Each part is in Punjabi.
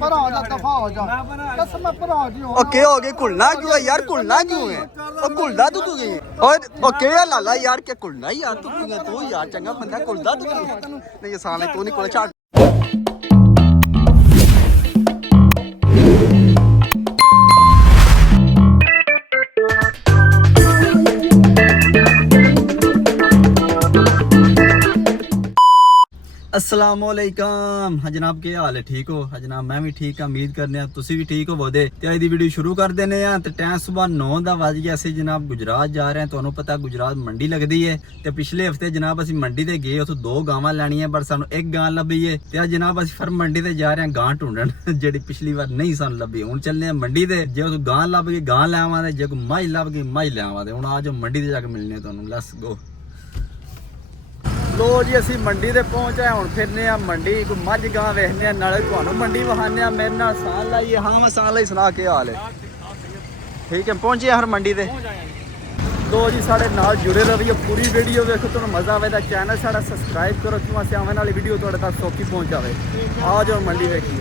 पर हो जा दफा हो जा कसम पर हो जी ओ के हो गए कुलना क्यों है यार कुलना क्यों है ओ कुलदा तू क्यों है ओ के लाला यार के कुलना यार तू क्यों है तू यार चंगा बंदा कुलदा तू क्यों नहीं ये साले तू नहीं कोल छाड़ अस्सलामुअलैकुम हाँ जनाब के हाल है ठीक हो हाँ जनाब मैं भी ठीक हाँ उम्मीद करने तुसी भी ठीक हो बोदे ते अज दी वीडियो शुरू कर देने आ ते टाइम सुबह 9 दा वज गया सी जनाब गुजरात जा रहे हैं तुहानू पता गुजरात मंडी लगदी है ते पिछले हफ्ते जनाब असी मंडी ते गए उत्थों 2 गावां लैणियां पर सानू एक गां लभी है ते अज जनाब असी फिर मंडी ते जा रहे हैं गां ढूंढन जेहड़ी पिछली बार नहीं सानू लभी हुण चलने मंडी ते जे उत्थों गां लभ गई गां ले आवां ते जे कोई मझ लभ गई मझ ले आवां ते हुण आज मंडी ते जाके मिलने तुहानू लेट्स गो लो जी असी मंडी ते पहुंचे हुण फिरने आ मंडी कोई मझ गां वेखने आ नाले तुहानू मंडी वहाने आ मेरे नाल साल लाइए हाँ मैं साल लाई सुना के हाल है ठीक है पहुंचे हर मंडी ते दो जी साढ़े नाल जुड़े रहिए पूरी वीडियो देखो तुहानू मजा आवे दा चैनल साडा सब्सक्राइब करो क्यों असीं आने वाली वीडियो तुहाडे तक सौखी पहुंच जावे आओ जो मंडी देखिए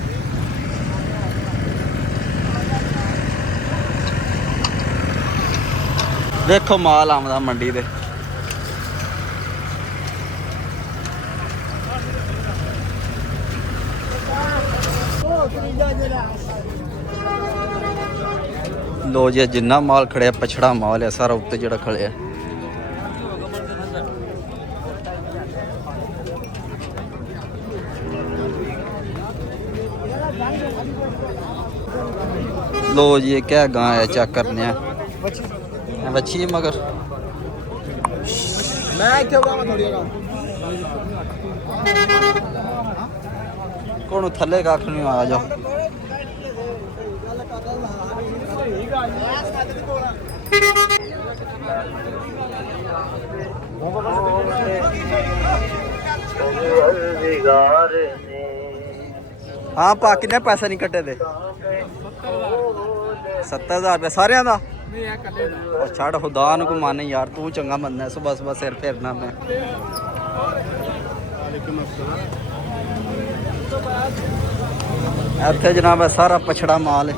देखो माल आमदा मंडी ते लो जी जिन्ना माल खड़े पछड़ा माल है सारा उत्ते जड़ा खड़े है लो जी ये क्या गां है चेक करने बच्ची है मगर कौन थले कख नहीं आ जाओ हाँ पा किन्ने पैसे नहीं कटे दे 70,000 रुपया सारे का छड़ खुदा न को मान यार तू चंगा बंदा है सुबह सुबह सिर फेरना मैं इत्थे जनाब है सारा पछड़ा माल है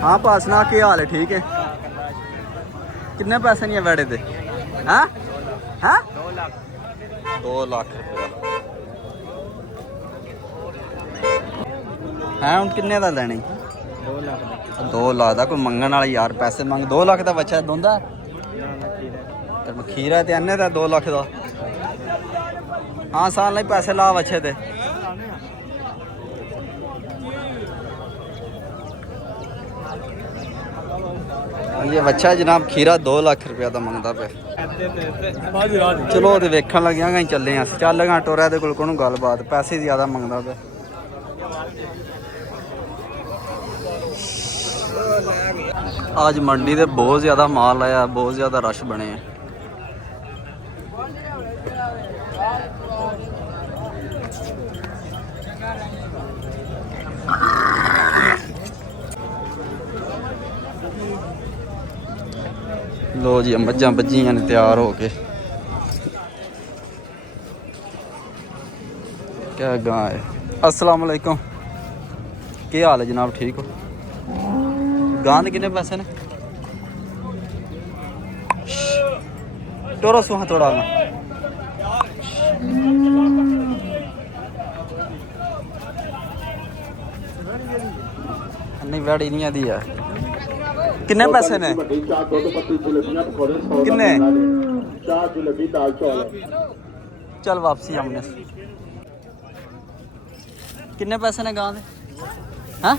हाँ पासना के हाल है ठीक है कितने पैसे नहीं है वेड़े दे हाँ हाँ 2 लाख रुपया है हूँ किन्ने का लेने 2 लाख का कोई मंगन वाला यार पैसे मंग 2 लाख का बच्चा दोंदा खीरा ते अन्ने दा 2 लाख का हाँ साल नहीं पैसे ला बच्चे दे ये बच्चा जनाब खीरा 2 लाख रुपया का मंगता पे चलो तो वेखन लग्या गई चले चल गा टोरा दे कोल गलबात पैसे ज्यादा मंगता पे आज मंडी ते बहुत ज्यादा माल आया बहुत ज्यादा रश बने हैं लो जी मझां बज्जियां ने तैयार हो के क्या गां है अस्सलाम वालेकुम क्या हाल है जनाब ठीक हो गां दे कितने पैसे ने टोरो सुहा थोड़ा नहीं वैड़ी नहीं आती है किन्ने पैसे ने किन्ने चल वापसी हमने किन्ने पैसे ने गां दे हाँ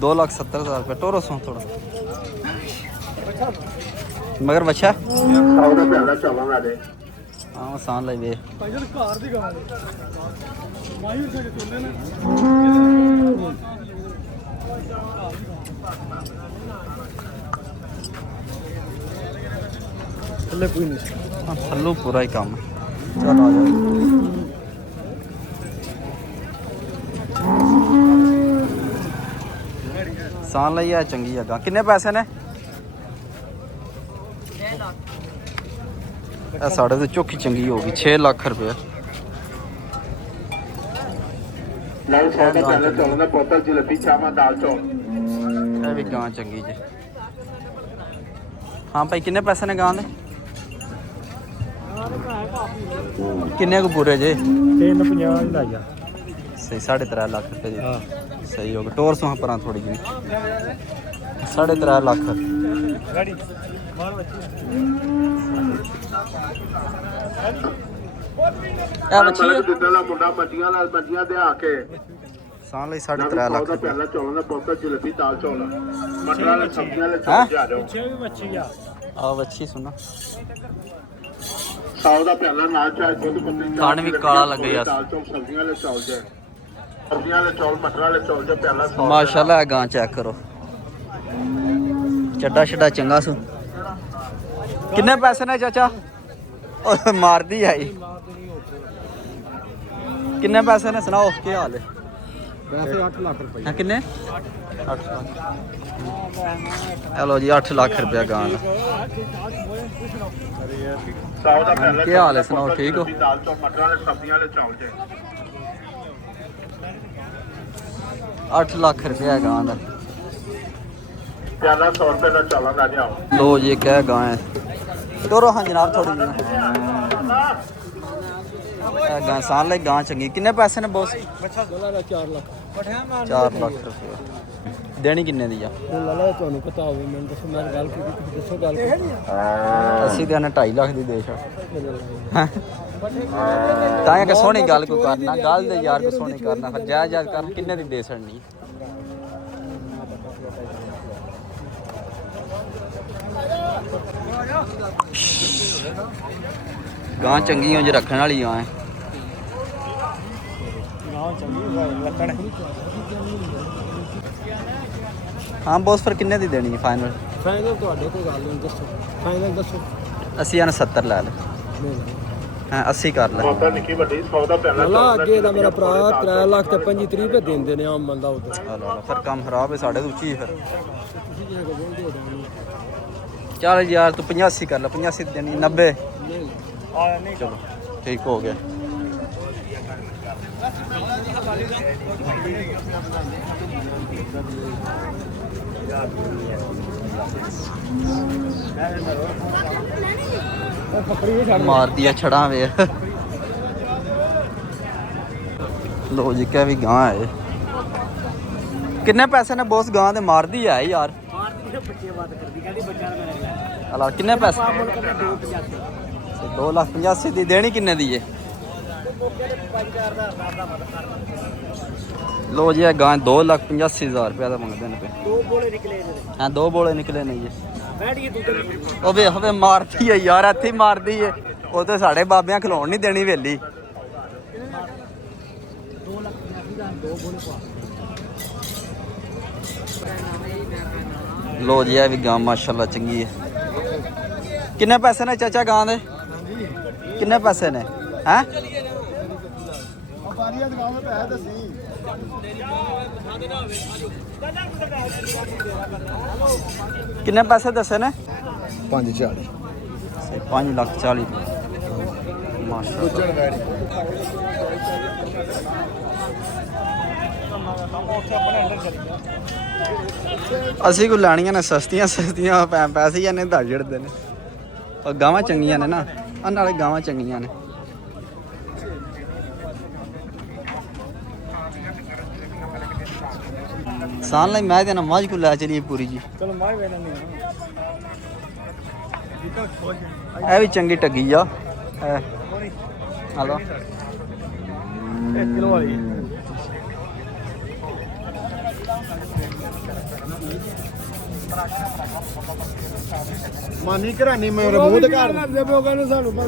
2,70,000 रुपये टोरो सो थोड़ा मगर बच्चा हाँ सान लाई वे थल्लो पूरा ही काम चल आ जाओ सान लाई है चंगी जगह किन्ने पैसे ने ਇਹ ਸਾਡੇ ਤੇ ਚੋਖੀ ਚੰਗੀ ਹੋ ਗਈ 6 ਲੱਖ ਰੁਪਏ। ਲਓ ਸੌਦਾ ਪਹਿਲਾਂ ਚੌਲਾਂ ਦਾ ਪੋਤਲ ਜਲੇਬੀ ਚਾਵਾਂ ਦਾਲ ਚੌਲ। ਇਹ ਵੀ ਗਾਂ ਚੰਗੀ ਜੇ। ਹਾਂ ਭਾਈ ਕਿੰਨੇ ਪੈਸੇ ਨੇ ਗਾਂ ਦੇ? ਕਿੰਨੇ ਕੁ ਪੂਰੇ ਜੇ? 350 ਦਾ ਜਾ ਸਹੀ 3.5 ਲੱਖ ਰੁਪਏ ਜੀ। ਸਹੀ ਹੋ ਗਿਆ। ਟੋਰ ਸੋਹਾਂ ਪਰਾਂ ਥੋੜੀ ਜਿਹੀ 3.5 ਲੱਖ। ਗਾੜੀ ਮਾਰ ਇਹ ਬੱਚੀ ਹੈ ਦਿੱਤਾ ਦਾ ਮੁੰਡਾ ਮੱਝੀਆਂ ਨਾਲ ਮੱਝੀਆਂ ਦੇ ਆ ਕੇ ਸਾਂ ਲਈ 3.5 ਲੱਖ ਸੌਦਾ ਰੁਪਏ। ਪਹਿਲਾਂ ਚੌਲਾਂ ਦਾ ਪੋਤਲ ਜਲੇਬੀ ਦਾਲ ਚੌਲ। ਮਟਰਾਂ ਵਾਲੇ ਸਬਜ਼ੀਆਂ ਵਾਲੇ ਚੌਲ ਜਾ ਜਾਓ। ਪਿੱਛੇ ਵੀ ਮੱਛੀ ਆ ਆ ਬੱਚੀ ਸੁਣਾ ਸੌਦਾ ਪਹਿਲਾਂ ਨਾਲ ਚਾਹ ਦੁੱਧ ਪੱਤੀ ਖਾਣ ਵੀ ਕਾਲਾ ਲੱਗੇ ਯਾਰ। ਦਾਲ ਚੌਲ ਸਬਜ਼ੀਆਂ ਵਾਲੇ ਚੌਲ ਜੇ ਸਬਜ਼ੀਆਂ ਵਾਲੇ ਚੌਲ ਮਟਰਾਂ ਵਾਲੇ ਚੌਲ ਜੇ ਪਹਿਲਾਂ ਮਾਸ਼ਾਅੱਲਾ ਗਾਂ ਚੈੱਕ ਕਰੋ ਚੱਡਾ ਛੱਡਾ ਚੰਗਾ ਸੂ। ਕਿੰਨੇ ਪੈਸੇ ਨੇ ਚਾਚਾ? ਉਹ ਮਾਰਦੀ ਆਈ। ਕਿੰਨੇ ਪੈਸੇ ਨੇ ਸੁਣਾਓ ਕੀ ਹਾਲ ਹੈ? ਵੈਸੇ 8 ਲੱਖ ਰੁਪਏ ਹਾਂ ਕਿੰਨੇ? 8 ਲੱਖ। ਚਲੋ ਜੀ 8 ਲੱਖ ਰੁਪਇਆ ਗਾਂ ਦਾ। ਸੌਦਾ ਪਹਿਲਾਂ ਕੀ ਹਾਲ ਹੈ ਸੁਣਾਓ ਠੀਕ ਹੋ? ਦਾਲ ਚੌਲ ਮਟਰਾਂ ਵਾਲੇ ਸਬਜ਼ੀਆਂ ਵਾਲੇ ਚੌਲ ਜੇ 8 ਲੱਖ ਰੁਪਇਆ ਗਾਂ ਦਾ। ਪਿਆਲਾ 100 ਰੁਪਏ ਦਾ ਚਾਲਾਂ ਲੈ ਜਾਓ। ਲੋ ਜੀ ਕਹਿ ਗਾਂ ਹੈ ਤੋਰੋ ਹਾਂ ਜਨਾਬ ਥੋੜੀ ਜਿਹੀ ਇਹ ਗਾਂ ਸਾਲ ਲਈ ਗਾਂ ਚੰਗੀ। ਕਿੰਨੇ ਪੈਸੇ ਨੇ ਬੋਸ? 4 ਲੱਖ 4 ਲੱਖ ਰੁਪਏ। ਦੇਣੀ ਕਿੰਨੇ ਦੀ ਆ? ਲਾ ਤੁਹਾਨੂੰ ਪਤਾ ਹੋਵੇ ਮੈਨੂੰ ਦੱਸੋ ਮੈਂ ਗੱਲ ਕੀਤੀ ਤੁਸੀਂ ਦੱਸੋ ਗੱਲ ਅਸੀਂ ਤੇ 2.5 ਲੱਖ ਦੀ ਦੇ ਛੱਡ ਤਾਂ ਕਿ ਸੋਹਣੀ ਗੱਲ ਕੋ ਕਰਨਾ ਗੱਲ ਦੇ ਯਾਰ ਕੋ ਸੋਹਣੀ ਕਰਨਾ ਫਿਰ ਜਾਇਜ਼ ਜਾਇਜ਼ ਕਰਨ ਕਿੰਨੇ ਦੀ ਦੇ ਛੜਨੀ। ਗਾਂ ਚੰਗੀ ਹੋ ਜੇ ਰੱਖਣ ਵਾਲੀ ਗਾਂ ਹੈ। ਹਾਂ ਬੋਸ ਫਿਰ ਕਿੰਨੇ ਦੀ ਦੇਣੀ ਹੈ ਫਾਈਨਲ? ਫਾਈਨਲ ਤੁਹਾਡੇ ਕੋਈ ਗੱਲ ਨਹੀਂ ਦੱਸੋ ਫਾਈਨਲ ਦੱਸੋ। ਅਸੀਂ ਇਹਨਾਂ 70 ਲੈ ਲੈ ਹਾਂ 80 ਕਰ ਲੈ। ਸੌਦਾ ਨਿੱਕੀ ਵੱਡੀ ਸੌਦਾ ਪਹਿਲਾਂ ਲਾ ਅੱਗੇ ਦਾ ਮੇਰਾ ਭਰਾ 3 ਲੱਖ ਤੇ 25 ਰੁਪਏ ਦਿੰਦੇ ਨੇ ਆਮ ਬੰਦਾ ਉਧਰ। ਫਿਰ ਕੰਮ ਖਰਾਬ ਹੈ ਸਾਡੇ ਤੋਂ ਉੱਚੀ ਫਿਰ। ਤੁਸੀਂ ਜਿਹੜਾ ਕੋ ਬੋਲਦੇ ਹੋ ਚੱਲ ਯਾਰ ਤੂੰ 85 ਕਰ ਲੈ 85 ਦੇਣੀ 90 ਨਹੀਂ ਚਲੋ ਠੀਕ ਹੋ ਗਿਆ। ਮਾਰਦੀ ਆ ਛੜਾਂ ਵੇ। ਲੋ ਜੀ ਕਹਿ ਵੀ ਗਾਂ ਹੈ। ਕਿੰਨੇ ਪੈਸੇ ਨੇ ਬੋਸ ਗਾਂ ਦੇ? ਮਾਰਦੀ ਹੈ ਯਾਰ। ਅਲਾ ਕਿੰਨੇ ਪੈਸੇ? 2,85,000 ਦੀ। ਦੇਣੀ ਕਿੰਨੇ ਦੀ ਹੈ? ਲੋ ਜੀ ਇਹ ਗਾਂ 2,85,000 ਰੁਪਏ ਦਾ ਮੰਗਦੇ ਨੇ ਪਏ। 2 ਬੋਲੇ ਨਿਕਲੇ ਹਾਂ 2 ਬੋਲੇ ਨਿਕਲੇ ਨੇ ਜੀ। ਬੈਠ ਗਈ ਤੂੰ ਉਹ ਵੇ ਹਵੇ ਮਾਰਦੀ ਹੈ ਯਾਰ ਇੱਥੇ ਹੀ ਮਾਰਦੀ ਹੈ। ਉਹ ਤੇ ਸਾਡੇ ਬਾਬਿਆਂ ਖਲੋਣ ਨਹੀਂ ਦੇਣੀ ਵੇਲੀ। 2 ਲੱਖ 2 ਬੋਲੇ ਪਾ। ਲੋ ਜੀ ਇਹ ਵੀ ਗਾਂ ਮਾਸ਼ਾਅੱਲਾ ਚੰਗੀ ਹੈ। ਕਿੰਨੇ ਪੈਸੇ ਨੇ ਚਾਚਾ ਗਾਂ ਦੇ? ਕਿੰਨੇ ਪੈਸੇ ਨੇ? ਹੈ ਵਪਾਰੀਆਂ ਦੁਕਾਨ ਤੇ ਪੈਸੇ ਦੱਸੀ। ਕਿੰਨੇ ਪੈਸੇ ਦੱਸੇ ਨੇ? 540 5,40,000 ਮਾਸ਼ਾਅੱਲਾ। ਅਸੀਂ ਕੋ ਲੈਣੀਆਂ ਨੇ ਸਸਤੀਆਂ ਸਸਤੀਆਂ ਪੈਸੇ ਇਹਨੇ ਦਾ ਜੜਦੇ ਨੇ। ਉਹ ਗਾਵਾਂ ਚੰਗੀਆਂ ਨੇ ਨਾ ਆ ਨਾਲੇ ਗਾਵਾਂ ਚੰਗੀਆਂ ਨੇ। ਸਾਨ ਲਈ ਮੈਂ ਤੇ ਨਾ ਮੱਝ ਕੋ ਲੈ ਚਲੀਏ ਪੂਰੀ ਜੀ। ਚਲੋ ਮਾਰ ਵੇਣਾ ਨਹੀਂ ਇਹ ਵੀ ਚੰਗੀ ਟੱਗੀ ਆ। ਹਲੋ ਕਿਲੋ ਵਾਲੀ ਮਾਨੀ ਘਰਾਨੀ ਮੈਂ ਮੂੰਹ ਤੇ ਘਰ ਦੇ ਬੋਗਾ ਨੂੰ ਸਾਨੂੰ ਪਤਾ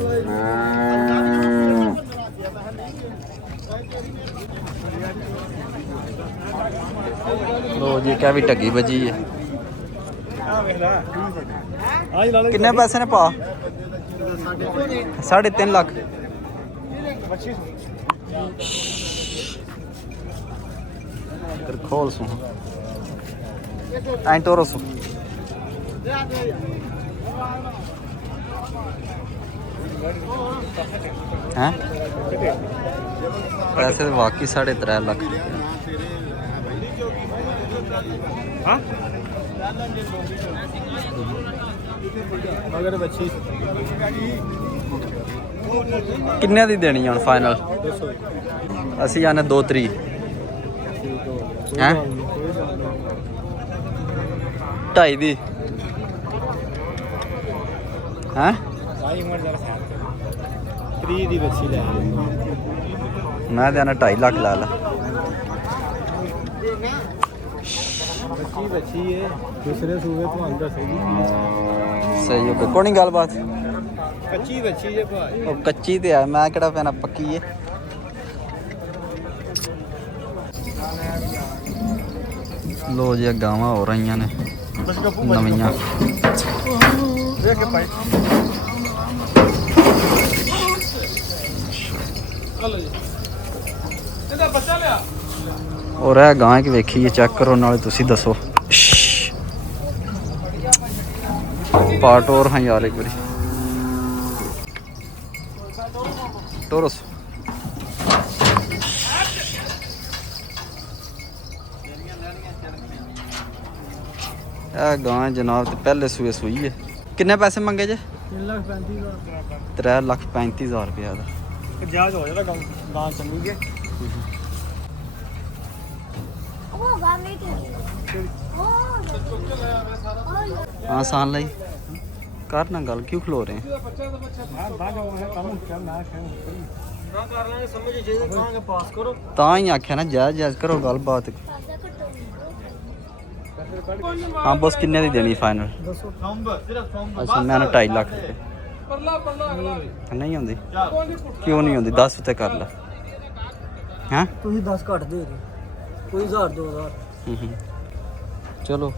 ਲੋ ਜੀ ਕਹਿ ਵੀ ਟੱਗੀ ਵੱਜੀ ਹੈ। ਆ ਵੇਖ ਲੈ ਆ ਲਾ ਕਿੰਨੇ ਪੈਸੇ ਨੇ ਪਾ? 3.5 ਲੱਖ। ਇਧਰ ਖੋਲ ਸੂ ਐਂਟੋਰੋ ਸੂ। हैं पैसे तो वाकई 3.5 लाख अगर बच्ची किन्ने दी देनी है फाइनल असी जाने 2 3 हैं 2.5 दी हैं 3 ਦੀ ਬੱਚੀ ਲੈ मैं देना 2.5 लाख ला ला ਬੱਚੀ ਹੈ ਦੂਸਰੇ ਸੂਬੇ ਤੋਂ ਅੰਦਰ ਸੀਗੀ सही हो गया कोनी गल बात ਕੱਚੀ ਬੱਚੀ ਹੈ ਭਾਈ ਉਹ ਕੱਚੀ ਤੇ ਆ ਮੈਂ ਕਿਹੜਾ ਪੈਣਾ ਪੱਕੀ ਏ ਲੋ ਜੀ ਗਾਵਾਂ ਹੋ ਰਹੀਆਂ ਨੇ ਨਵੀਆਂ ਦੇਖ ਕੇ ਭਾਈ ਹਲੋ ਜੀ ਇਹਦਾ ਬੱਚਾ ਲਿਆ ਔਰ ਇਹ ਗਾਂ ਕਿ ਵੇਖੀਏ ਚੈੱਕ ਕਰੋ ਨਾਲੇ ਤੁਸੀਂ ਦੱਸੋ ਪਾਰਟ ਹੋਰ ਹਾਂ ਯਾਰ ਇੱਕ ਵਾਰੀ ਟੋਰਸ ਇਹ ਗਾਂ ਜਨਾਬ ਤੇ ਪਹਿਲੇ ਸੂਏ ਸੂਈ ਹੈ ਕਿੰਨੇ ਪੈਸੇ ਮੰਗੇ ਜੇ 3,35,000 ਰੁਪਇਆ ਦਾ ਜਾਜ ਹੋ ਜਾਣਾ ਗਾਂ ਚੰਗੀ ਜੇ हाँ सान लाई कर ना गल क्यों खलो रहे हैं ਤਾਂ ਹੀ ਆਖਿਆ ਨਾ ਜਾਇਜ਼ ਜਾਇਜ਼ ਕਰੋ ਗੱਲਬਾਤ ਹਾਂ ਬਸ ਕਿੰਨੇ ਦੀ ਦੇਣੀ ਫਾਈਨਲ ਅੱਛਾ ਮੈਂ 2.5 ਲੱਖ ਰੁਪਏ ਨਹੀਂ ਹੁੰਦੀ ਕਿਉਂ ਨਹੀਂ ਹੁੰਦੀ 10 ਉੱਤੇ ਕਰ ਲੈ ਹੈਂ ਤੁਸੀਂ 10 ਘੱਟ ਦੇ ਰਹੇ ਕੋਈ 1000 2000 ਚਲੋ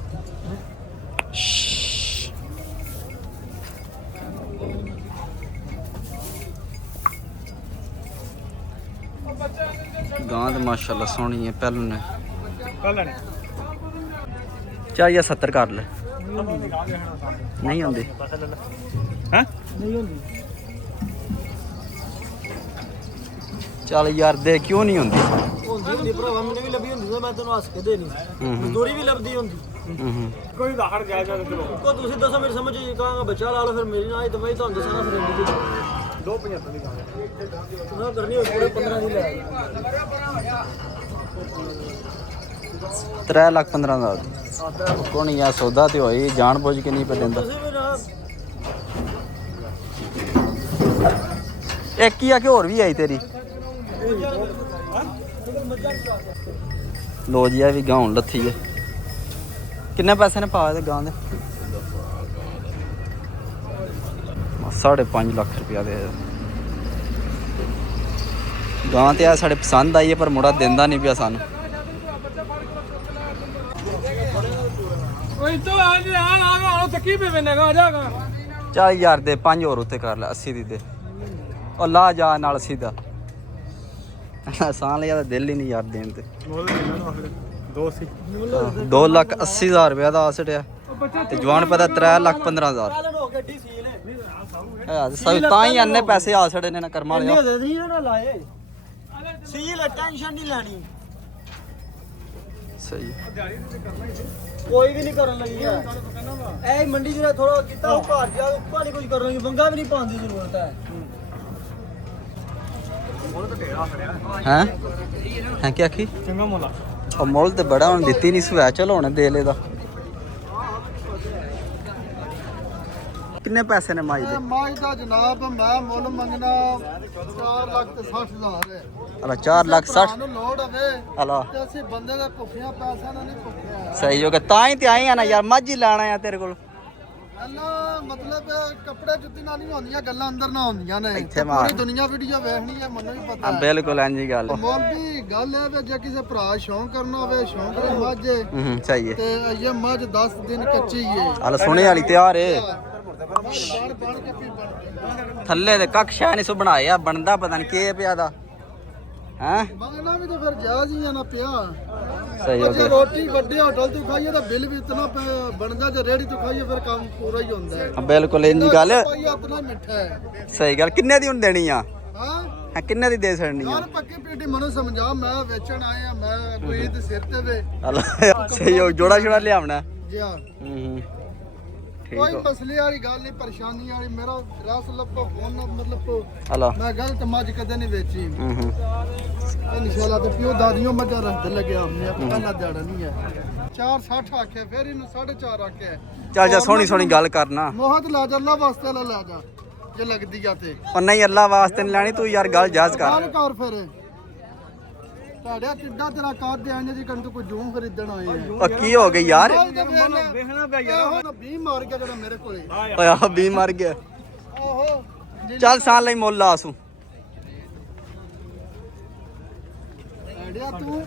ਗਾਂ ਤੇ ਮਾਸ਼ਾਅੱਲਾ ਸੋਹਣੀ ਹੈ ਪਹਿਲੂ ਨੇ ਚਾਹ ਜਾਂ 70 ਕਰ ਲੈ ਨਹੀਂ ਹੁੰਦੀ ਹੈ ਨਹੀਂ ਹੁੰਦੀ ਚੱਲ ਯਾਰ ਦੇ ਕਿਉਂ ਨਹੀਂ ਹੁੰਦੀ ਹੁੰਦੀ ਭਰਾਵਾ ਮੈਨੂੰ ਵੀ ਲੱਭੀ ਹੁੰਦੀ ਤਾਂ ਮੈਂ ਤੈਨੂੰ ਹੱਸ ਕੇ ਦੇਣੀ ਮਜ਼ਦੂਰੀ ਵੀ ਲੱਭਦੀ ਹੁੰਦੀ ਕੋਈ ਦਾਖੜ ਜਾ ਜਾ ਕੋ ਤੁਸੀਂ ਦੱਸੋ ਮੇਰੀ ਸਮਝ ਜੀ ਕਹਾਂਗਾ ਬੱਚਾ ਲਾ ਲਓ ਫਿਰ ਮੇਰੀ ਨਾਲ ਤਾਂ ਮੈਂ ਤੁਹਾਨੂੰ ਦੱਸਣਾ ਫਿਰ ਇੰਨੀ 275 ਦੀ ਨਾ ਕਰਨੀ ਹੋਵੇ ਪੂਰੇ 15 ਦੀ ਲੈ 3,15,000 ਕੋਣੀ ਆ ਸੌਦਾ ਤੇ ਹੋਈ ਜਾਣ ਬੁੱਝ ਕੇ ਨਹੀਂ ਪੈ ਦਿੰਦਾ ਇੱਕ ਹੀ ਆ ਕਿ ਹੋਰ ਵੀ ਆਈ ਤੇਰੀ ਲੋ ਜੀ ਆ ਵੀ ਗਾਂ ਹੁਣ ਲੱਥੀ ਹੈ ਕਿੰਨੇ ਪੈਸੇ ਨੇ ਪਾ ਦੇ ਗਾਂ ਦੇ 5.5 ਲੱਖ ਰੁਪਇਆ ਦੇ ਗਾਂ ਤੇ ਆ ਸਾਡੇ ਪਸੰਦ ਆਈ ਹੈ ਪਰ ਮੁੰਡਾ ਦਿੰਦਾ ਨਹੀਂ ਪਿਆ ਸਾਨੂੰ ਓਏ ਤੋ ਆ ਤੱਕੀ ਪੇ ਬਨੇਗਾ ਆ ਜਾਗਾ ਚੱਲ ਯਾਰ ਦੇ 5 ਹੋਰ ਉੱਤੇ ਕਰ ਲੈ 80 ਦੀ ਦੇ ਉਹ ਲਾ ਜਾ ਨਾਲ ਸਿੱਧਾ ਸਾਂ ਲਿਆ ਤਾਂ ਦਿਲ ਹੀ ਨਹੀਂ ਯਾਰ ਦੇਣ ਤੇ 2,80,000 ਰੁਪਇਆ ਦਾ ਆਸਟਿਆ ਤੇ ਜਵਾਨ ਪਤਾ 3,15,000 ਤਾਂ ਹੀ ਇੰਨੇ ਪੈਸੇ ਆ ਛੜੇ ਨੇ ਨਾ ਕਰਮਾਂ ਵਾਲਿਆ ਨਾ ਲਾਏ ਸੀਲ ਟੈਨਸ਼ਨ ਨਹੀਂ ਲੈਣੀ ਸਹੀ ਕੋਈ ਵੀ ਨਹੀਂ ਕਰਨ ਲੱਗੀ ਹੈ ਐ ਮੰਡੀ ਜਿਹੜਾ ਥੋੜਾ ਕੀਤਾ ਉਹ ਘਰ ਜਾ ਉੱਪਰ ਨਹੀਂ ਕੁਝ ਕਰਨ ਲੱਗੀ ਬੰਗਾ ਵੀ ਨਹੀਂ ਪਾਉਣ ਦੀ ਜ਼ਰੂਰਤ ਹੈ हैं हैं क्या की ਚੰਗਾ ਮੋਲਾ और मोल तो बड़ा हुन दित्ती नहीं सुया चलो हुन दे ले दा किन्ने पैसे ने माई दे ਮਾਈ ਦਾ ਜਨਾਬ ਮੈਂ ਮੁੱਲ ਮੰਗਣਾ 4,60,000 ਹੈ अला 4,60,000 ਸਾਨੂੰ ਲੋੜ ਹੋਵੇ अला ਤੇ ਅਸੀਂ ਬੰਦੇ ਦੇ ਭੁੱਖਿਆਂ ਪੈਸਾ ਨਾਲ ਨਹੀਂ ਭੁੱਖਿਆ सही हो गया ताई ते आए ना यार मज ही लाना है तेरे कोल ਅੱਲਾ ਮਤਲਬ ਕੱਪੜੇ ਜੁੱਤੀ ਨਾਲ ਨਹੀਂ ਹੁੰਦੀਆਂ ਗੱਲਾਂ ਅੰਦਰ ਨਾ ਹੁੰਦੀਆਂ ਨੇ ਇੱਥੇ ਮਾਰ। ਪੂਰੀ ਦੁਨੀਆ ਵੀਡੀਓ ਵੇਖਣੀ ਹੈ ਮੈਨੂੰ ਵੀ ਪਤਾ हां बिल्कुल इंजी गल ਮੌਲਵੀ ਗੱਲ ਹੈ ਵੀ ਜੇ ਕਿਸੇ ਭਰਾ ਸ਼ੌਂਕ ਕਰਨਾ ਹੋਵੇ ਸ਼ੌਂਕ ਦੇ ਮੱਝ सही है ਤੇ ਇਹ ਮੱਝ 10 ਦਿਨ ਕੱਚੀ ਹੈ अला सोने वाली तैयार है ਬਣ ਕੇ ਪੀ ਬਣ थल्ले दे कख शा नहीं सो बनाया बनदा पता नहीं के पिया दा हैं ਮੰਗਣਾ ਵੀ ਤਾਂ ਫਿਰ ਜਾਇਜ਼ ਹੀ ਆ ਨਾ ਪਿਆ ਸਹੀ ਹੋ ਜੇ ਗਿਆ ਰੋਟੀ ਵੱਡੇ ਹੋਟਲ ਤੋਂ ਖਾਈਏ ਤਾਂ ਬਿੱਲ ਵੀ ਇਤਨਾ ਬਣਦਾ, ਜੇ ਰੇੜੀ ਤੋਂ ਖਾਈਏ ਫਿਰ ਕੰਮ ਪੂਰਾ ਹੀ ਹੁੰਦਾ ਹੈ। ਬਿਲਕੁਲ ਇੰਨੀ ਗੱਲ ਭਾਈ ਆਪਣਾ ਮਿੱਠਾ ਹੈ। ਸਹੀ ਗੱਲ ਕਿੰਨੇ ਦੀ ਹੁਣ ਦੇਣੀ ਆ ਹਾਂ ਕਿੰਨੇ ਦੀ ਦੇ ਛੜਨੀ ਆ ਯਾਰ ਪੱਕੀ ਪੀਟੀ ਮੈਨੂੰ ਸਮਝਾ, ਮੈਂ ਵੇਚਣ ਆਇਆ, ਮੈਂ ਕੋਈ ਤੇ ਸਿਰ ਤੇ ਵੇ ਸਹੀ ਹੋ ਜੋੜਾ ਛੋੜਾ ਲਿਆਉਣਾ ਜੀ ਹਾਂ। ਠੀਕ ਕੋਈ ਹੋ ਮਸਲੇ ਵਾਲੀ ਗੱਲ ਨਹੀਂ, ਪਰੇਸ਼ਾਨੀ ਵਾਲੀ, ਮੇਰਾ ਰਸ ਲੱਭੋ ਫੋਨ ਮਤਲਬ ਹਲੋ ਮੈਂ ਗਲਤ ਮੱਝ ਕਦੇ ਨਹੀਂ ਵੇਚੀ ਇਨਸ਼ਾਅੱਲਾ। ਤੇ ਪਿਓ ਦਾਦੀਆਂ ਮੱਝਾਂ ਰੱਖਣ ਲੱਗਿਆ, ਮੈਂ ਪਹਿਲਾ ਦਿਹਾੜਾ ਨਹੀਂ ਹੈ। 460 ਆਖਿਆ, ਫਿਰ ਇਹਨੂੰ 4.5 ਆਖਿਆ। ਚੱਲ ਸੋਹਣੀ ਸੋਹਣੀ ਗੱਲ ਕਰਨਾ ਮੋਹਤ ਲਾ ਜਾ, ਅੱਲਾ ਵਾਸਤੇ ਲੈ ਜਾ ਜੇ ਲੱਗਦੀ ਆ ਤੇ ਉਹ ਨਹੀਂ ਅੱਲਾ ਵਾਸਤੇ ਨਹੀਂ ਲੈਣੀ ਤੂੰ ਯਾਰ ਗੱਲ ਜਾਇਜ਼ ਕਰ ਗੱਲ ਕਰ ਫਿਰ। ਤੁਹਾਡਾ ਕਿੱਡਾ ਤੇਰਾ ਕਾਦ ਦੇ ਆਂਦੇ ਜੀ ਕੰਨ ਤੋਂ ਕੋਈ ਜੂਮ ਖਰੀਦਣ ਆਏ ਆ। ਉਹ ਕੀ ਹੋ ਗਈ ਯਾਰ ਵੇਖਣਾ ਪਿਆ ਯਾਰ, 20 ਮਾਰ ਗਿਆ ਜਿਹੜਾ ਮੇਰੇ ਕੋਲੇ। ਓਏ ਆ ਵੀ ਮਰ ਗਿਆ ਓਹੋ ਚੱਲ ਸਾਲ ਲਈ ਮੁੱਲ ਆਸੂ ਐਡਿਆ ਤੂੰ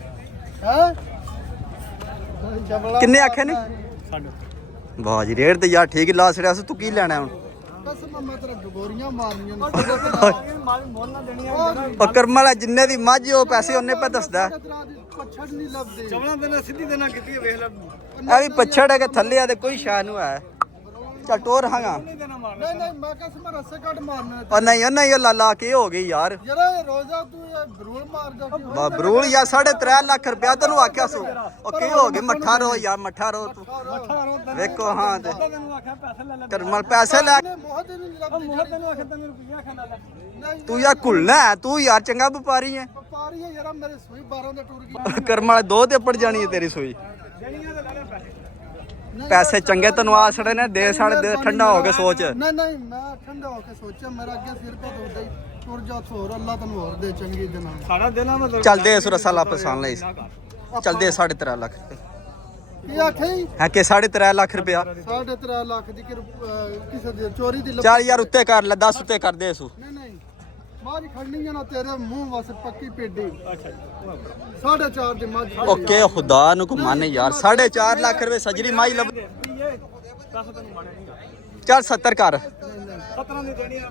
ਹੈ ਕਿੰਨੇ ਆਖੇ ਨੇ ਵਾਹ ਜੀ ਰੇਟ ਤੇ ਯਾਰ ਠੀਕ ਲਾ ਛੜਿਆ ਸੀ ਤੂੰ ਕੀ ਲੈਣਾ ਹੁਣ ਕਸਮ ਮੈਂ ਤੇਰਾ ਗੋਰੀਆਂ ਮਾਰਨੀਆਂ ਨੇ। ਉਹ ਕਰਮ ਵਾਲਾ ਜਿੰਨੇ ਦੀ ਮੱਝ ਉਹ ਪੈਸੇ ਉਹਨੇ ਪੇ ਦੱਸਦਾ ਪੱਛੜ ਨਹੀਂ ਲੱਭਦੇ। ਚਵਲਾਂ ਦੇ ਨਾਲ ਸਿੱਧੀ ਦੇ ਨਾਲ ਕੀਤੀ ਵੇਖ ਲੈ ਇਹ ਵੀ ਪਛੜ ਹੈ ਕਿ ਥੱਲੇ ਆ ਤੇ ਕੋਈ ਸ਼ਾਨ ਨੂੰ ਹੈ ਚੱਲ ਟੋਰ ਹਾਂਗਾ ਨਹੀਂ ਨਹੀਂ ਮੈਂ ਕਸਮ ਰਸੇ ਕੱਢ ਮਾਰਨਾ। ਉਹ ਨਹੀਂ ਉਹ ਲਾਲਾ ਕੀ ਹੋ ਗਈ ਯਾਰ ਯਾਰ ਰੋਜ਼ਾ ਤੂੰ ਇਹ ਬਰੂਲ ਮਾਰ ਜਾ ਕੇ। ਬਬਰੂਲ ਯਾਰ 3.5 ਲੱਖ ਰੁਪਇਆ ਤੈਨੂੰ ਆਖਿਆ ਸੋ ਉਹ ਕੀ ਹੋ ਗਈ ਮੱਠਾ ਰੋ ਯਾਰ ਮੱਠਾ ਰੋ ਤੂੰ ਵੇਖੋ ਹਾਂ ਤੇ ਤੈਨੂੰ ਆਖਿਆ ਪੈਸੇ ਲੈ ਲੈ ਕਰਮਲ ਪੈਸੇ ਲੈ ਮੋਹਤ ਨਹੀਂ ਲੱਭਦੀ। ਮੋਹਰ ਤੈਨੂੰ ਆਖਿਆ ਤੈਨੂੰ ਰੁਪਈਆ ਖਾਣਾ ਲੈ ਨਹੀਂ ਤੂੰ ਯਾਰ ਘੁਲਣਾ ਹੈ, ਤੂੰ ਯਾਰ ਚੰਗਾ ਵਪਾਰੀ ਹੈ ਵਪਾਰੀ ਹੈ ਯਾਰ, ਮੇਰੇ ਸੂਈ 12 ਦੇ ਟੁਰ ਗਈ। ਕਰਮ ਵਾਲੇ ਦੋ ਤੇ ਪੜ ਜਾਣੀ ਹੈ ਤੇਰੀ ਸੂਈ ਦੇਣੀਆਂ ਤੇ ਲੈ ਲੈ ਪੈਸੇ ਪੈਸੇ ਚੰਗੇ ਤੈਨੂੰ ਆ ਛੜੇ ਨੇ ਦੇ ਸਾਡੇ ਦੇ ਠੰਡਾ ਹੋ ਕੇ ਸੋਚ ਨਹੀਂ ਨਹੀਂ ਮੈਂ ਠੰਡਾ ਹੋ ਕੇ ਸੋਚਿਆ, ਮੇਰਾ ਅੱਗੇ ਸਿਰ ਤੇ ਦੁਖਦਾ ਹੀ। ਟੁਰ ਜਾ ਹੋਰ, ਅੱਲਾ ਤੈਨੂੰ ਹੋਰ ਦੇ ਚੰਗੀ ਦੇ ਨਾਲ। ਸਾਡਾ ਦੇਣਾ ਮਤਲਬ ਚੱਲ ਦੇ ਸੁਰ ਸਾਲਾ ਪਛਾਣ ਲਈ ਚੱਲ ਦੇ 3.5 ਲੱਖ ਕੀ ਆਖੇ ਹੈ ਕਿ 3.5 ਲੱਖ ਰੁਪਇਆ 3.5 ਲੱਖ ਦੀ ਕਿਸੇ ਦੀ ਚੋਰੀ ਦੀ ਚੱਲ ਯਾਰ ਉੱਤੇ ਕਰ ਲੈ 10 ਉੱਤੇ ਕਰ ਦੇ ਸੂ ਨਹੀਂ ਨਹੀਂ ਮਾਝ ਖੜਨੀ ਆ ਨਾ ਤੇਰੇ ਮੂੰਹ ਵਸ ਪੱਕੀ ਪੇਡੀ। ਅੱਛਾ 4.5 ਦੀ ਮੱਝ ਓਕੇ ਖੁਦਾ ਨੂੰ ਕੋ ਮੰਨ ਯਾਰ 4.5 ਲੱਖ ਰੁਪਏ ਸਜਰੀ ਮਾਈ ਲੱਭ ਰੁਪਈਏ 10 ਤੈਨੂੰ ਮਾਣੇ ਨਹੀਂ ਚੱਲ 70 ਕਰ 17 ਦੀ ਦੇਣੀ ਆ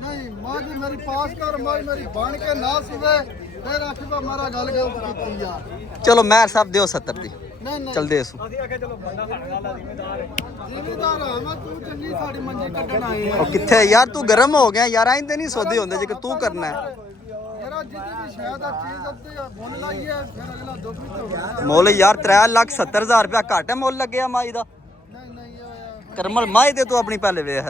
ਨਹੀਂ ਮੱਝ ਮੇਰੀ ਪਾਸ ਕਰ, ਮੱਝ ਮੇਰੀ ਬਣ ਕੇ ਨਾ ਸੁਵੇ ਫਿਰ ਆਖੀਦਾ ਮਾਰਾ ਗੱਲ ਕੀਤੀ ਆ। ਚਲੋ ਮਹਿਰ ਸਾਹਿਬ ਦਿਓ 70 ਦੀ ਨਹੀਂ ਨਹੀਂ ਚੱਲ ਦੇ ਸੂ ਅਸੀਂ ਆਖਿਆ ਚਲੋ ਬੰਦਾ ਸਾਡੇ ਨਾਲ ਆ ਜ਼ਿੰਮੇਦਾਰ ਹੈ ਜ਼ਿਮੀਦਾਰ ਆ ਮੈਂ, ਤੂੰ ਚੰਗੀ ਸਾਡੀ ਮੰਜੀ ਕੱਢਣ ਆਏ ਆ। ਉਹ ਕਿੱਥੇ ਯਾਰ ਤੂੰ ਗਰਮ ਹੋ ਗਿਆ ਯਾਰ ਐਂ ਤੇ ਨਹੀਂ ਸੌਦੇ ਹੁੰਦੇ ਜੇ ਤੂੰ ਕਰਨਾ ਹੈ ਯਾਰ ਜਿੱਦੀ ਵੀ ਸ਼ਾਇਦ ਆ ਚੀਜ਼ ਅੱਤੇ ਬੁੱਲ ਲਾਈਏ ਫਿਰ ਅਗਲਾ ਦੁੱਖ ਵੀ ਹੋਣਾ। ਮੁੱਲ ਯਾਰ 3,70,000 ਰੁਪਇਆ ਘੱਟ ਹੈ ਮੁੱਲ ਲੱਗਿਆ ਮਾਈ ਦਾ ਨਹੀਂ ਨਹੀਂ ਇਹ ਕਰਮਲ ਮਾਈ ਤੇ ਤੂੰ ਆਪਣੀ ਪਹਿਲੇ ਵੇਖ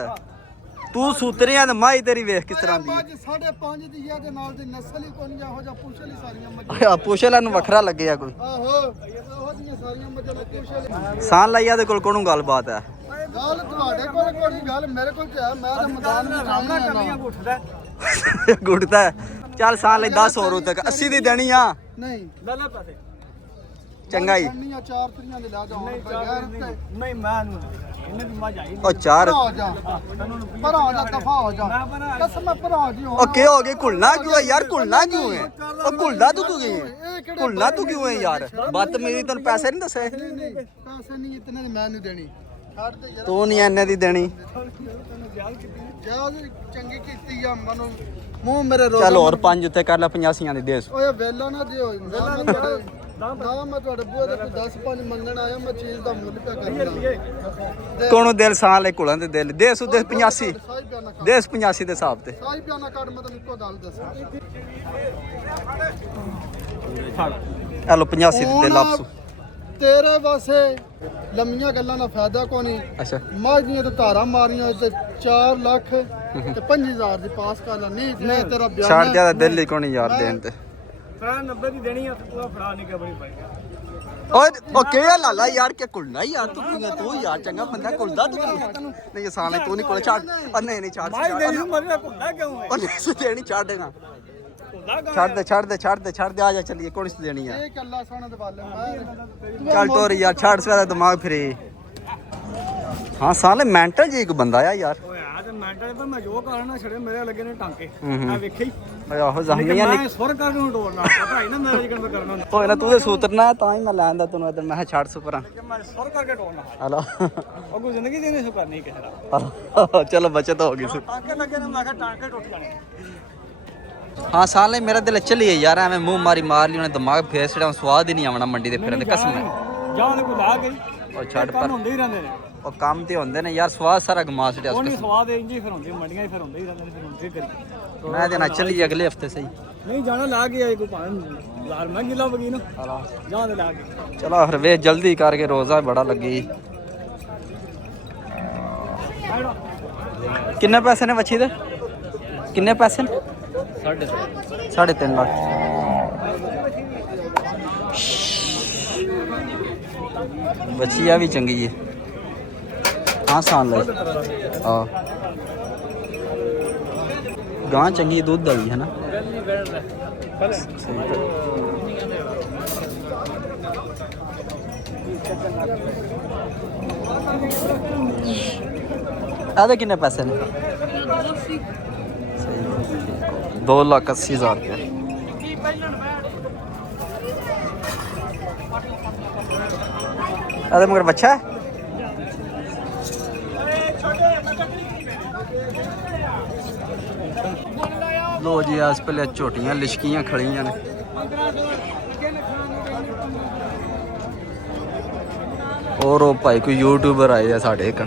ਤੂੰ ਸੂਤਰਿਆਂ ਤੇ ਮਾਈ ਤੇਰੀ ਵੇਖ ਕਿਸ ਤਰ੍ਹਾਂ ਦੀ ਮੱਝ 5.5 ਦੀ ਆ ਦੇ ਨਾਲ ਦੀ ਨਸਲ ਹੀ ਕੋਈ ਨਹੀਂ, ਇਹੋ ਜਿਹਾ ਪੁੱਛ ਲਈ ਸਾਰੀਆਂ ਮੱਝਾਂ। ਓਏ ਆ ਪੁੱਛਲਾ ਨੂੰ ਵੱਖਰਾ ਲੱਗਿਆ ਕੋਈ ਆਹੋ ਇਹੋ ਜਿਹੀਆਂ ਸਾਰੀਆਂ ਮੱਝਾਂ ਨੂੰ ਪੁੱਛ ਲਈ। ਸਾਨ ਲਾਈਆ ਦੇ ਕੋਲ ਕੋਣੂ ਗੱਲਬਾਤ ਹੈ ਗੱਲ ਤੁਹਾਡੇ ਕੋਲ ਕੋਈ ਗੱਲ ਮੇਰੇ ਕੋਲ ਤੇ ਹੈ, ਮੈਂ ਤਾਂ ਮੈਦਾਨ ਵਿੱਚ ਸਾਹਮਣਾ ਆਉਣਾ ਕਰਨੀਆਂ ਨਾ। ਉੱਠਦਾ ਗੁੱਟਦਾ ਹੈ। ਚੱਲ ਸਾਨ ਲਈ 10 ਹੋਰ ਉੱਤੇ 80 ਦੀ ਦੇਣੀ ਆ ਨਹੀਂ ਲੈ ਲੈ ਪੈਸੇ ਚੰਗਾ ਹੀ ਖੜਨੀਆਂ 4 ਤਰੀਆਂ ਦੇ ਲਾ ਜਾਓ ਬਗੈਰ ਤੇ ਨਹੀਂ ਮੈਂ ਨੂੰ ਇਹਨੇ ਦੀ ਮੱਝ ਆਈ ਉਹ ਚਾਰ ਭਰਾ ਜਾ ਭਰਾ ਜਾ ਦਫਾ ਹੋ ਜਾ ਕਸਮ ਭਰਾ ਜੀ ਹੋ। ਉਹ ਕੀ ਹੋ ਗਏ ਘੁਲਣਾ ਕਿਉਂ ਹੈ ਯਾਰ ਘੁਲਣਾ ਕਿਉਂ ਹੈ ਉਹ ਘੁਲਦਾ ਤੂੰ ਕਿਉਂ ਹੈ ਇਹ ਕਿਹੜੇ ਘੁਲਣਾ ਤੂੰ ਕਿਉਂ ਹੈ ਯਾਰ ਬਦਤਮੀਜ਼ੀ ਤੈਨੂੰ ਪੈਸੇ ਨਹੀਂ ਦੱਸੇ ਨਹੀਂ ਨਹੀਂ ਪੈਸੇ ਨਹੀਂ ਇਤਨੇ ਮੈਂ ਨਹੀਂ ਦੇਣੀ ਛੱਡ ਦੇ ਜਰਾ। ਤੂੰ ਨਹੀਂ ਐਨੇ ਦੀ ਦੇਣੀ ਜਾ ਚੰਗੀ ਕੀਤੀ ਆ ਮਨੂੰ ਮੂੰਹ ਮੇਰੇ ਰੋ ਚੱਲ ਹੋਰ 5 ਉੱਤੇ ਕਰ ਲੈ 85 ਦੀ ਦੇ ਸੂ ਓਏ ਵੇਲਾ ਨਾ ਦਿਓ ਨਾ ਮੈਂ ਤੁਹਾਡੇ ਬੂਹੇ ਦੇ 10 5 ਮੰਗਣ ਆਇਆ, ਮੈਂ ਚੀਜ਼ ਦਾ ਮੁੱਲ ਪਿਆ ਕਰਨਾ। ਕੋਣੋਂ ਦਿਲ ਸਾਨ ਲੈ ਘੁਲਾਂ ਦੇ ਦਿਲ ਦੇ ਸੂ ਦੇ 85 ਸਾਈ ਪਿਆ ਨਾ ਦੇ 85 ਦੇ ਹਿਸਾਬ ਤੇ ਸਾਈ ਪਿਆ ਨਾ ਕੱਢ, ਮੈਂ ਤੈਨੂੰ ਇੱਕੋ ਗੱਲ ਦੱਸਾਂ। ਹਲੋ 85 ਦੀ ਦੇ ਲਾਪਸੂ ਤੇਰੇ ਵਾਸਤੇ ਲੰਮੀਆਂ ਗੱਲਾਂ ਦਾ ਫਾਇਦਾ ਕੋਈ ਨਹੀਂ। ਅੱਛਾ ਮੱਝ ਦੀਆਂ ਤੇ ਧਾਰਾਂ ਮਾਰੀਆਂ ਤੇ 4 ਲੱਖ ਤੇ 5000 ਦੀ ਪਾਸ ਕਰ ਲੈ। ਨਹੀਂ ਤੇਰਾ ਬਿਆਨ ਛੱਡ ਦਿਆ ਦਿਲ ਹੀ ਕੋਣੀ ਯਾਰ ਦੇਣ ਤੇ ਫਰਾ 90 ਦੀ ਦੇਣੀ ਆ ਤੂੰ ਫਰਾ ਨਹੀਂ ਕਬੜੀ ਪਾਈ ਓਏ ਉਹ ਕਿਹੜਾ ਲਾਲਾ ਯਾਰ ਕਿ ਘੁਲਣਾ ਯਾਰ ਤੂੰ ਯਾਰ ਚੰਗਾ ਬੰਦਾ ਘੁਲਦਾ ਤੂੰ ਨਹੀਂ ਸਾਲੇ ਤੂੰ ਨਹੀਂ ਕੋਲ ਛੱਡ ਨਹੀਂ ਛੱਡ ਮਾਈ ਦੇਣੀ ਨੂੰ ਮਰਨਾ ਭੁੱਲਦਾ ਕਿਉਂ ਹੈ ਉਹ ਨਹੀਂ ਦੇਣੀ ਛੱਡ ਦੇਣਾ ਭੁੱਲਦਾ ਛੱਡ ਦੇ ਆ ਜਾ ਚੱਲੀਏ ਕੋਣੀ ਸ ਦੇਣੀ ਆ ਇਹ ਕੱਲਾ ਸੋਹਣਾ ਦੇ ਵਾਲੇ ਮੈਂ ਚੱਲ ਟੋਰ ਯਾਰ ਛੱਡ ਸਵਾ ਦਿਮਾਗ ਫਿਰੇ ਹਾਂ ਸਾਲੇ ਮੈਂਟਲ ਜੀ ਇੱਕ ਬੰਦਾ ਆ ਯਾਰ ਓਏ ਆ ਤੇ ਮੈਂ ਤਾਂ ਮੈਂ ਜੋ ਕਰਨਾ ਛੜੇ ਮੇਰੇ ਲੱਗੇ ਨੇ ਟਾਂਕੇ ਆ ਵੇਖੀ ਓਏ ਆਹੋ ਜ਼ਖਮੀਆਂ ਮੈਂ ਸੁਰ ਕਰ ਨੂੰ ਡੋਰਨਾ ਪਤਾ ਹੀ ਨਾ ਮੇਰੇ ਜਿਕਣ ਮੈਂ ਕਰਨਾ ਓਏ ਨਾ ਤੂੰ ਤੇ ਸੂਤਰਨਾ ਤਾਂ ਹੀ ਮੈਂ ਲੈਂਦਾ ਤੈਨੂੰ ਇਧਰ ਮੈਂ ਛੱਡ ਸੁਪਰਾਂ ਕਿ ਮੈਂ ਸੁਰ ਕਰਕੇ ਡੋਰਨਾ ਹਲੋ ਉਹ ਕੋਈ ਜ਼ਿੰਦਗੀ ਦੀ ਨਹੀਂ ਸੁ ਕਰਨੀ ਕਿਸੇ ਦਾ ਚਲੋ ਬਚਤ ਹੋ ਗਈ ਸੀ ਟਾਂਕੇ ਲੱਗੇ ਨੇ ਮੈਂ ਕਿਹਾ ਟਾਂਕੇ ਟੁੱਟ ਜਾਣੇ हाँ साल मेरा दिल चली है यार एवं मुंह मारी मार ली उन्हें दिमाग फेर छड़ा स्वाद ही नहीं आना मंडी दे फिरन कसम है ਜਾਣ ਕੋਈ ਲਾ ਗਈ और छड़ ਕੰਮ पर ਹੁੰਦੇ ਹੀ ਰਹਿੰਦੇ ਨੇ और काम ते होंदे ने यार स्वाद सारा गमा छड़या ਉਹ ਨਹੀਂ ਸਵਾਦ ਇੰਜੀ ਫਿਰ ਹੁੰਦੀ ਮੰਡੀਆਂ ਹੀ ਫਿਰ ਹੁੰਦੇ ਹੀ ਰਹਿੰਦੇ ਨੇ ਫਿਰ ਹੁੰਦੇ ਕਰੀ मैं देना चली अगले हफ्ते से ही ਨਹੀਂ ਜਾਣਾ ਲਾ ਕੇ ਆਏ ਕੋਈ ਭਾਵੇਂ ਯਾਰ ਮੈਂ ਗਿਲਾ ਬਗੀ ਨਾ ਜਾਣ ਲਾ ਕੇ चलो फिर वे जल्दी करके रोजा बड़ा लगी किन्ने पैसे ने बची दे किन्ने पैसे ने 3.5 लाख बचिया भी चंगी है हाँ सान लाई हाँ गां चंगी दूध वाली है ना आधे किन्ने पैसे ने 2,80,000 रुपये अरे मगर बच्चा है लो जी आज पहले झोटियां लिशकियां खड़ियां ने और वो भाई कोई यूट्यूबर आए हैं साढ़े एक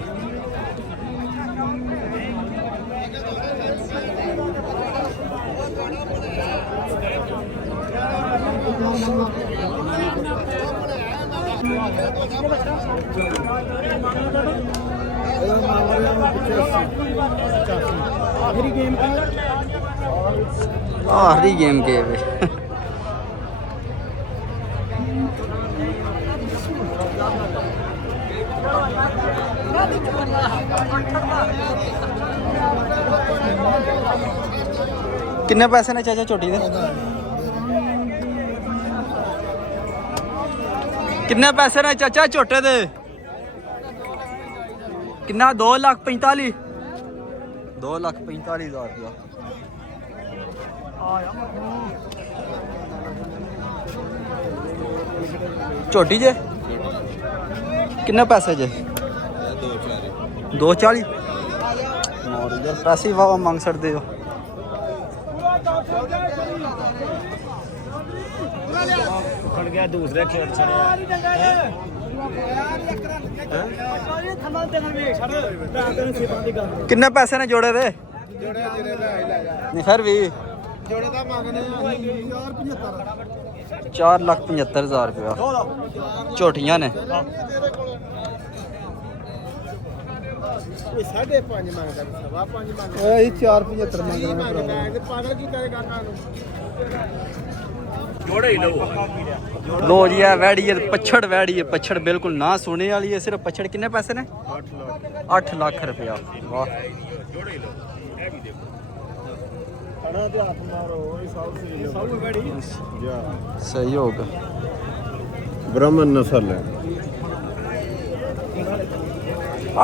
आखिरी गेम की आखिरी गेम के वे किन्ने पैसे ने चाचा छोटी दे किन्ने पैसे ने चाचा छोटे दे किन्ना 2,45,000 2,45,000 रुपया छोटी जे किन्ने पैसे जे 2,40 पैसे वाह मांग सकते हो खड़ गया दूसरे खेत किन्ने पैसे ने जोड़े दे नहीं फिर भी जोड़े का मांगने 4,75,000 रुपया झोटियां ने 5.5 ਮੰਗਦਾ 5.5 ਮੰਗਦਾ ਇਹ 475 ਮੰਗਦਾ ਪਾਗਲ ਕੀ ਕਰੇਗਾ ਕਾਨੂੰ लो जी है वैड़ी है पछड़ वैड़ी है पछड़ बिल्कुल ना सोने वाली है सिर्फ पछड़ किन्ने पैसे ने 8 लाख रुपया वाह सही होगा ब्राह्मण नस्ल है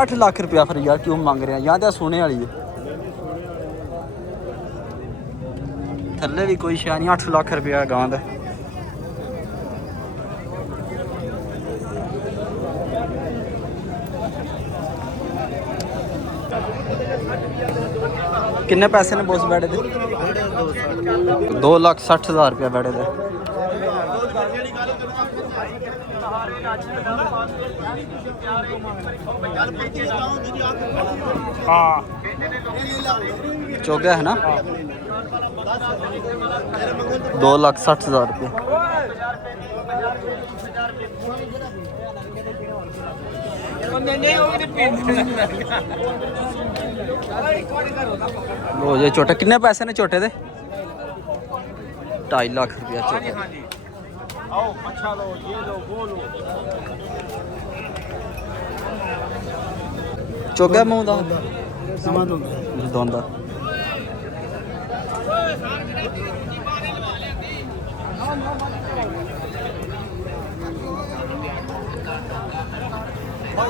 8 लाख रुपया फिर यार क्यों मांग रहे हैं यहाँ तो सोने वाली है थल्ले भी कोई शा नहीं 8 लाख रुपया गां दा किन्ने पैसे ने बोस बैठे थे 2,60,000 रुपया बैठे थे हाँ चौगा है ना 2,60,000 रुपये लो ये छोटा किन्ने पैसे ने छोटे दे 2.5 लाख रुपया छोटे आओ अच्छा लो ये लो वो लो चौगा मूंह दा ਸਮਾਂ ਤੋਂ दोंदा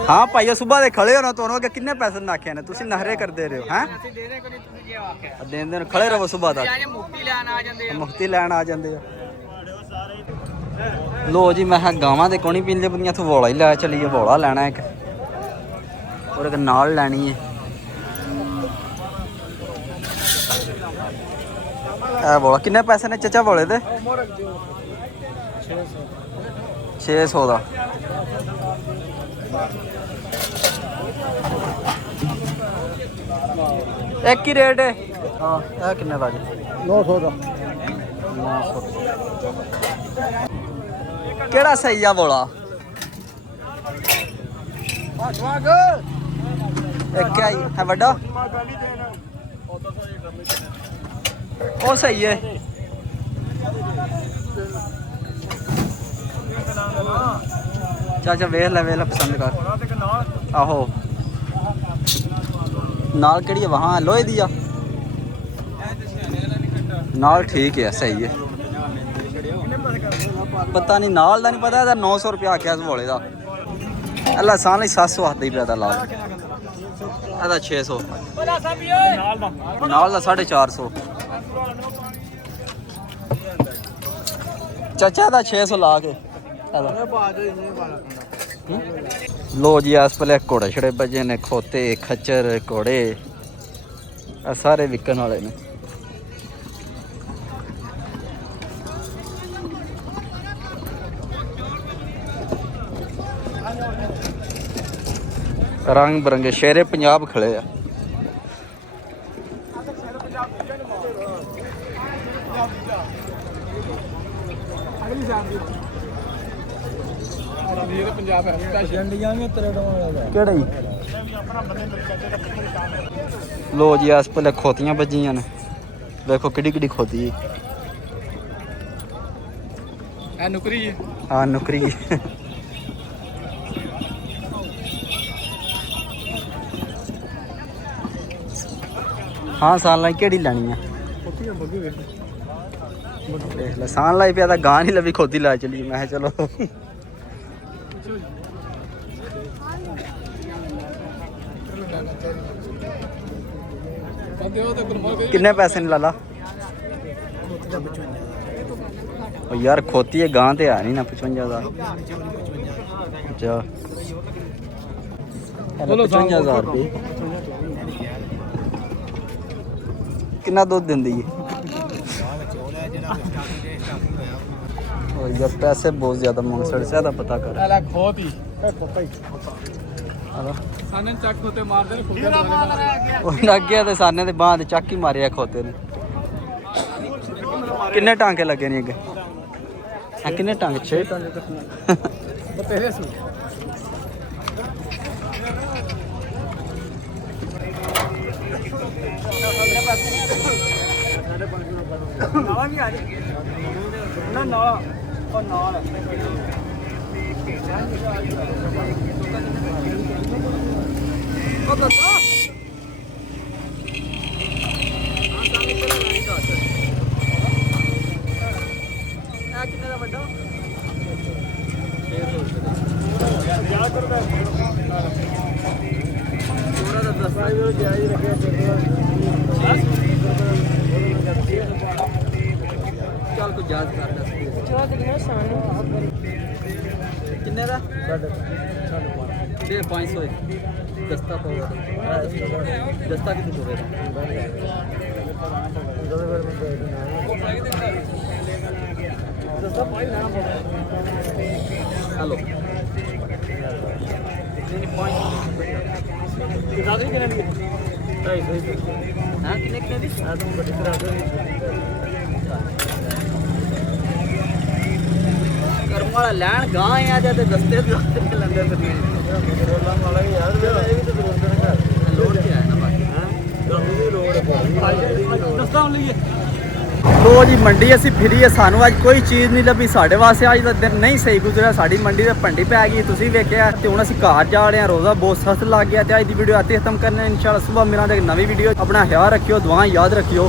हाँ भाई सुबह दे खड़े हो ना तो किन्ने पैसे नाखे ने तुसी नहरे करते रहे हो हैं देन देन खड़े रहो सुबह तक मुफ्ती लैन आ जाते हो लो जी मैं गावां दे कोनी पींदे पईयां इत्थों वोला ही लै चलीए वोला लैना एक और एक नाल लैनी है ਇਹ ਬੋਲਾ ਕਿੰਨੇ ਪੈਸੇ ਨੇ ਚਾਚਾ ਬੋਲੇ ਦੇ? 600 ਦਾ। ਇੱਕ ਹੀ ਰੇਟ ਹੈ? ਹਾਂ ਇਹ ਕਿੰਨੇ ਦਾ ਜੀ? 900 ਦਾ। 900। ਕਿਹੜਾ ਸਹੀ ਆ ਬੋਲਾ? ਇੱਕ ਹੈ ਵੱਡਾ? ਉਹ ਸਹੀ ਹੈ। ਚਾਚਾ ਵੇਖ ਲੈ ਪਸੰਦ ਕਰ। ਆਹੋ ਨਾਲ ਕਿਹੜੀ ਹੈ? ਵਹਾਂ ਲੋਹੇ ਦੀ ਆ ਨਾਲ। ਠੀਕ ਹੈ ਸਹੀ ਹੈ। ਪਤਾ ਨਹੀਂ ਨਾਲ ਦਾ ਨਹੀਂ ਪਤਾ। ਇਹਦਾ 900 ਰੁਪਇਆ ਆਖਿਆ ਇਸ ਬੋਲੇ ਦਾ। ਅੱਲਾ ਸਾਨ ਲਈ 700 ਹੱਥ ਹੀ ਪਿਆ ਦਾ ਲਾ। ਇਹਦਾ 600 ਨਾਲ ਦਾ 450। ਚਾਚਾ ਦਾ 600 ਲਾ ਕੇ। ਲੋ ਜੀ ਇਸ ਵੇਲੇ ਘੋੜੇ ਛੜੇ ਵੱਜੇ ਨੇ, ਖੋਤੇ ਖੱਚਰ ਘੋੜੇ ਆ ਸਾਰੇ ਵਿਕਣ ਵਾਲੇ ਨੇ। रंग बिरंगे शेरे पंजाब खड़े आ। लो जी इस पहले खोतियां बजियां ने। देखो किड्डी किड्डी खोती नुकरी। हाँ नुकरी। हाँ सान लाई केड़ी लैनी है? देख ले सान लाई पिया गां नहीं लभी खोती ला चली। मैं चलो किन्ने पैसे नहीं लाला? यार खोती है गां ते है नहीं ना 55 का। अच्छा 55,000 रुपये। कितना दूध देंदी है? यार पैसे बहुत ज्यादा मंग सड़ से दा पता कर। साने चक होते मार दे अगे ते साने ते बांह ते चक ही मारिया खोते ने। किन्ने टांके लगे ने अगे? हां किन्ने टांके? 6 टांके तेरे सु। नाला नहीं आ रही ना नाला और नाल किन्ने दा बड्डा? 600 चल को जांच कर दस किन्ने दा? 500 दस्ता पवेगा। दस्ता कितने पवेगा? हेलो कर्म वाला लैन गां आ जाते दस्ते लंदे लोड क्या है ना लो जी मंडी असी फिरी सानू अज कोई चीज़ नहीं लभी। साढ़े वास्ते अज का दिन नहीं सही गुजरा। साड़ी मंडी से भंडी पै गई तुसीं वेखिया ते हुण असीं घर जा रहे हैं। रोज़ा बहुत सख्त लग गया। ते अज दी वीडियो इत्थे खत्म करने इंशाअल्लाह। सुबह मिलांगे नवी वीडियो। अपना ख्याल रखियो, दुआएं याद रखियो।